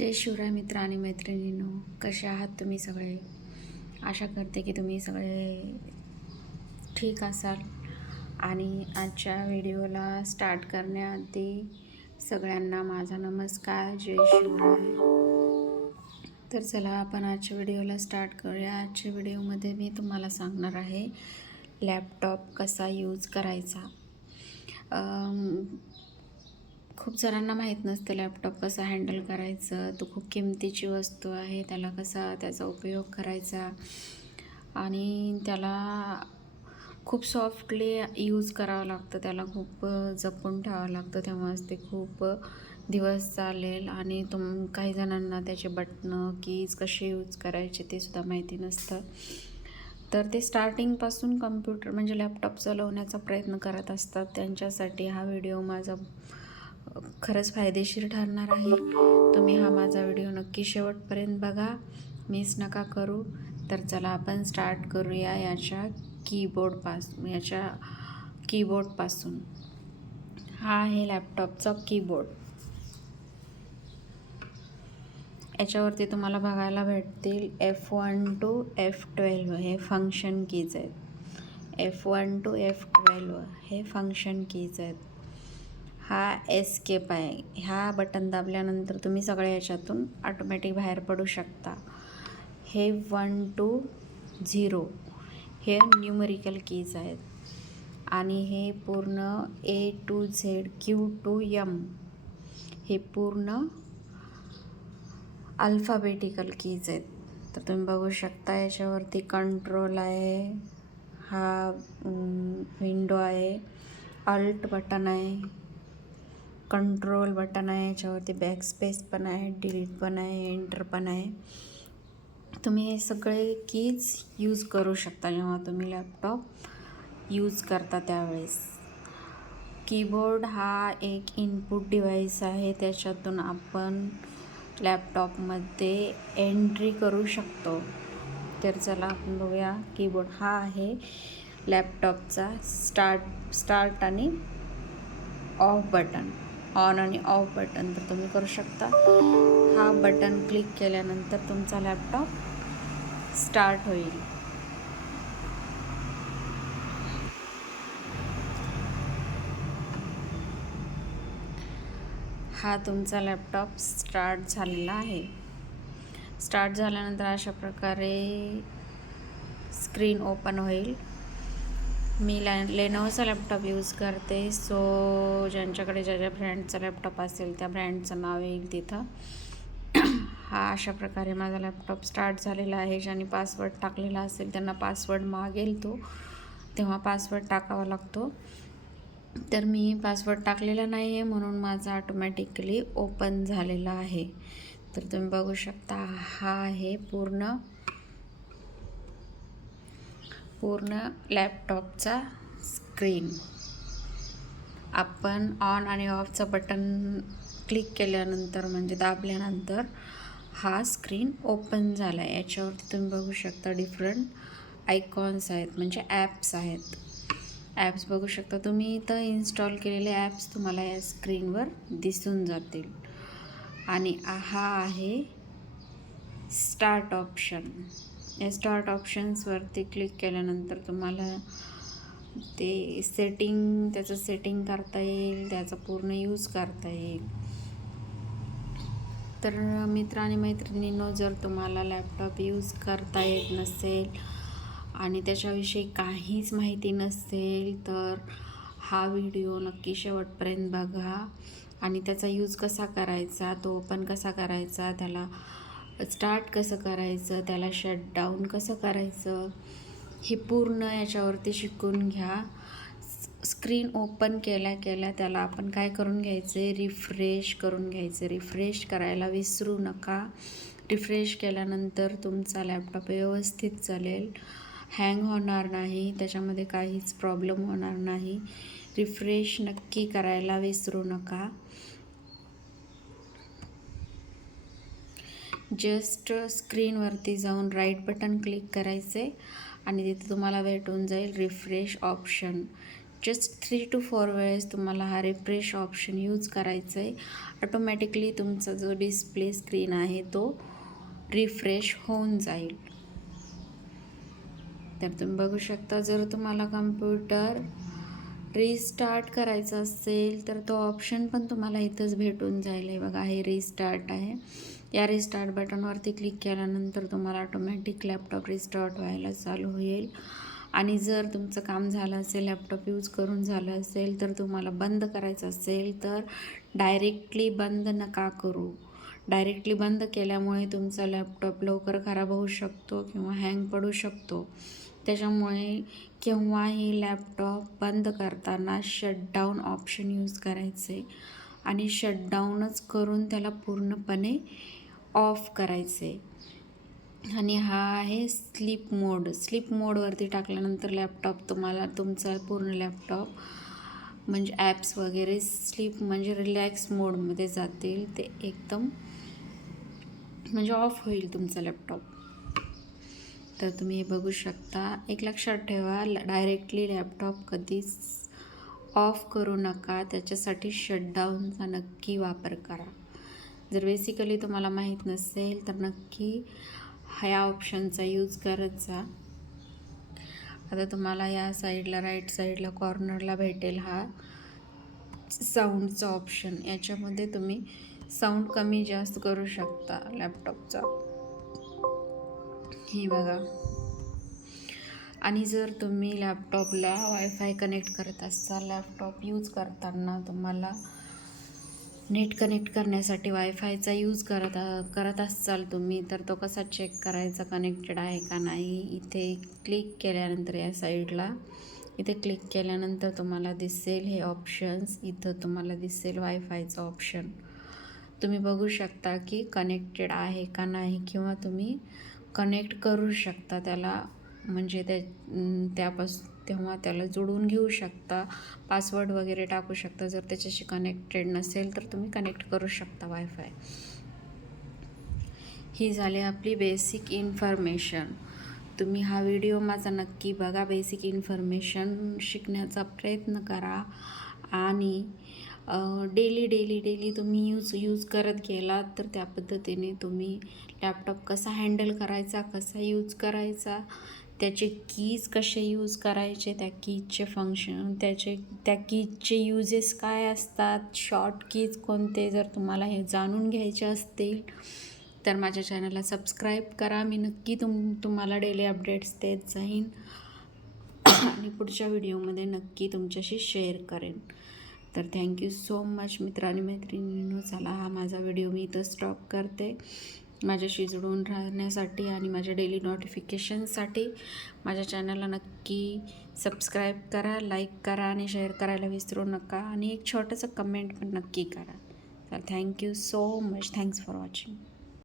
जय शिवराय मित्र आणि मैत्रिणींनो, कसे आहात तुम्ही सगळे? आशा करते की तुम्ही सगळे ठीक असाल. आणि आजच्या व्हिडिओला स्टार्ट करण्याआधी सगळ्यांना माझा नमस्कार, जय शिवराय. तर चला आपण आजच्या व्हिडिओला स्टार्ट करूया. आजच्या व्हिडिओमध्ये मी तुम्हाला सांगणार आहे लॅपटॉप कसा यूज करायचा. खूप जणांना माहीत नसतं लॅपटॉप कसा हँडल करायचं. तो खूप किमतीची वस्तू आहे, त्याला कसा त्याचा उपयोग करायचा आणि त्याला खूप सॉफ्टली यूज करावं लागतं. त्याला खूप जपून ठेवावं लागतं, तेव्हाच ते खूप दिवस चालेल. आणि काही जणांना त्याचे बटणं कीज कसे यूज करायचे ते सुद्धा माहिती नसतं. तर ते स्टार्टिंगपासून कम्प्युटर म्हणजे लॅपटॉप चालवण्याचा प्रयत्न करत असतात. त्यांच्यासाठी हा व्हिडिओ माझा खरंच फायदेशीर ठरणार आहे. तुम्ही हा माझा व्हिडिओ नक्की शेवटपर्यंत बघा, मिस नका करू. तर चला आपण स्टार्ट करूया याच्या कीबोर्डपासून. हा आहे लॅपटॉपचा कीबोर्ड. याच्यावरती तुम्हाला बघायला भेटतील F1 to F12 हे फंक्शन कीज आहेत. F1 to F12 हे फंक्शन कीज आहेत. हा एस्केप आहे. ह्या बटन दाबल्यानंतर तुम्ही सगळ्या याच्यातून ऑटोमॅटिक बाहेर पडू शकता. हे 1 to 0 हे न्यूमरिकल कीज आहेत. आणि हे पूर्ण A to Z Q to M हे पूर्ण अल्फाबेटिकल कीज आहेत. तर तुम्ही बघू शकता याच्यावरती कंट्रोल आहे, हा विंडो आहे, अल्ट बटन आहे, कंट्रोल बटन आहे, याच्यावरती बॅकस्पेस पण आहे, डिलीट पण आहे, एंटर पण आहे. तुम्ही हे सगळे कीज यूज करू शकता जेव्हा तुम्ही लॅपटॉप यूज करता त्यावेळेस. कीबोर्ड हा एक इनपुट डिव्हाइस आहे, त्याच्यातून आपण लॅपटॉपमध्ये एंट्री करू शकतो. तर चला आपण बघूया. कीबोर्ड हा आहे लॅपटॉपचा स्टार्ट आणि ऑफ बटन, ऑन आणि ऑफ बटन. तर तुम्ही करू शकता. हा बटन क्लिक केल्यानंतर तुमचा लॅपटॉप स्टार्ट होईल. हा तुमचा लॅपटॉप स्टार्ट झालेला आहे. स्टार्ट झाल्यानंतर अशा प्रकारे स्क्रीन ओपन होईल. मी लेनोवोचा लॅपटॉप यूज करते, सो ज्यांच्याकडे ज्या ब्रँडचा लॅपटॉप असेल त्या ब्रँडचं नाव येईल तिथं. हा अशा प्रकारे माझा लॅपटॉप स्टार्ट झालेला आहे. ज्यांनी पासवर्ड टाकलेला असेल त्यांना पासवर्ड मागेल तो, तेव्हा पासवर्ड टाकावा लागतो. तर मी पासवर्ड टाकलेला नाही आहे म्हणून माझा ऑटोमॅटिकली ओपन झालेला आहे. तर तुम्ही बघू शकता हा आहे पूर्ण लॅपटॉपचा स्क्रीन. आपण ऑन आणि ऑफचं बटन क्लिक केल्यानंतर म्हणजे दाबल्यानंतर हा स्क्रीन ओपन झाला आहे. याच्यावरती तुम्ही बघू शकता डिफरंट आयकॉन्स आहेत, म्हणजे ॲप्स आहेत. ॲप्स बघू शकता तुम्ही. इथं इन्स्टॉल केलेले ॲप्स तुम्हाला या स्क्रीनवर दिसून जातील. आणि हा आहे स्टार्ट ऑप्शन. या स्टार्ट ऑप्शन्सवरती क्लिक केल्यानंतर तुम्हाला ते त्याचं सेटिंग करता येईल, त्याचा पूर्ण यूज करता येईल. तर मित्र आणि मैत्रिणींनो, जर तुम्हाला लॅपटॉप यूज करता येत नसेल आणि त्याच्याविषयी काहीच माहिती नसेल तर हा व्हिडिओ नक्की शेवटपर्यंत बघा. आणि त्याचा यूज कसा करायचा, तो ओपन कसा करायचा, त्याला स्टार्ट कसं करायचं, त्याला शटडाऊन कसं करायचं, हे पूर्ण याच्यावरती शिकून घ्या. स्क्रीन ओपन केल्या त्याला आपण काय करून घ्यायचे, रिफ्रेश करून घ्यायचे. रिफ्रेश करायला विसरू नका. रिफ्रेश केल्यानंतर तुमचा लॅपटॉप व्यवस्थित चालेल, हँग होणार नाही, त्याच्यामध्ये काहीच प्रॉब्लेम होणार नाही. रिफ्रेश नक्की करायला विसरू नका. जस्ट स्क्रीनवरती जाऊन राईट बटन क्लिक करायचे आणि तिथे तुम्हाला भेटून जाईल रिफ्रेश ऑप्शन. जस्ट 3 to 4 वेळेस तुम्हाला हा रिफ्रेश ऑप्शन यूज करायचा आहे. ऑटोमॅटिकली तुमचा जो डिस्प्ले स्क्रीन आहे तो रिफ्रेश होऊन जाईल. तर तुम्ही बघू शकता, जर तुम्हाला कम्प्युटर रिस्टार्ट करायचा असेल तर तो ऑप्शन पण तुम्हाला इथंच भेटून जाईल. हे बघा, हे रिस्टार्ट आहे. या रिस्टार्ट बटनवरती क्लिक केल्यानंतर तुम्हाला ऑटोमॅटिक लॅपटॉप रिस्टार्ट व्हायला चालू होईल. आणि जर तुमचं काम झालं असेल, लॅपटॉप यूज करून झालं असेल, तर तुम्हाला बंद करायचं असेल तर डायरेक्टली बंद नका करू. डायरेक्टली बंद केल्यामुळे तुमचा लॅपटॉप लवकर खराब होऊ शकतो किंवा हँग पडू शकतो. त्याच्यामुळे केव्हाही लॅपटॉप बंद करताना शटडाऊन ऑप्शन यूज करायचे आणि शटडाऊनच करून त्याला पूर्णपणे ऑफ करायचे. आणि हा आहे स्लीप मोड. स्लीप मोडवरती टाकल्यानंतर लॅपटॉप तुम्हाला तुमचा पूर्ण लॅपटॉप म्हणजे ॲप्स वगैरे स्लीप म्हणजे रिलॅक्स मोडमध्ये जातील. ते एकदम म्हणजे ऑफ होईल तुमचा लॅपटॉप. तर तुम्ही हे बघू शकता. एक लक्षात ठेवा, डायरेक्टली लॅपटॉप कधीच ऑफ करू नका. त्याच्यासाठी शटडाऊनचा नक्की वापर करा. जर बेसिकली तुम्हाला माहीत नसेल तर नक्की ह्या ऑप्शनचा यूज करत जा. आता तुम्हाला या साईडला राईट साईडला कॉर्नरला भेटेल हा साऊंडचा ऑप्शन. याच्यामध्ये तुम्ही साऊंड कमी जास्त करू शकता लॅपटॉपचा. हे बघा. आणि जर तुम्ही लॅपटॉपला वायफाय कनेक्ट करत असाल, लॅपटॉप यूज करताना तुम्हाला नेट कनेक्ट करण्यासाठी वायफायचा यूज करत असाल तुम्ही, तर तो कसा चेक करायचा कनेक्टेड आहे का नाही. इथे क्लिक केल्यानंतर या साईडला इथे क्लिक केल्यानंतर तुम्हाला दिसेल हे ऑप्शन्स. इथं तुम्हाला दिसेल वायफायचं ऑप्शन. तुम्ही बघू शकता की कनेक्टेड आहे का नाही, किंवा तुम्ही कनेक्ट करू शकता त्याला, म्हणजे तेव्हा त्याला जोडून घेऊ शकता. पासवर्ड वगैरे टाकू शकता. जर त्याच्याशी कनेक्टेड नसेल तर तुम्ही कनेक्ट करू शकता वायफाय. ही झाली आपली बेसिक इन्फॉर्मेशन. तुम्ही हा व्हिडिओ माझा नक्की बघा. बेसिक इन्फॉर्मेशन शिकण्याचा प्रयत्न करा आणि डेली तुम्ही यूज करत गेलात तर त्या पद्धतीने तुम्ही लॅपटॉप कसा हँडल करायचा, कसा यूज करायचा, त्याचे कीज कसे यूज करायचे, त्या कीजचे फंक्शन, त्या कीजचे युजेस काय असतात, शॉर्ट कीज कोणते, जर तुम्हाला हे जाणून घ्यायचे असतील तर माझ्या चॅनलला सबस्क्राईब करा. मी नक्की तुम्हाला डेली अपडेट्स देत जाईन आणि पुढच्या व्हिडिओमध्ये नक्की तुमच्याशी शेअर करेन. तर थँक्यू सो मच मित्रांनी मैत्रिणींनो. चला, हा माझा व्हिडिओ मी इथं स्टॉप करते. माझ्याशी जोडून राहण्यासाठी आणि माझ्या डेली नोटिफिकेशनसाठी माझ्या चॅनलला नक्की सबस्क्राईब करा, लाईक करा आणि शेअर करायला विसरू नका. आणि एक छोटंसं कमेंट पण नक्की करा. तर thank you so much. Thanks for watching.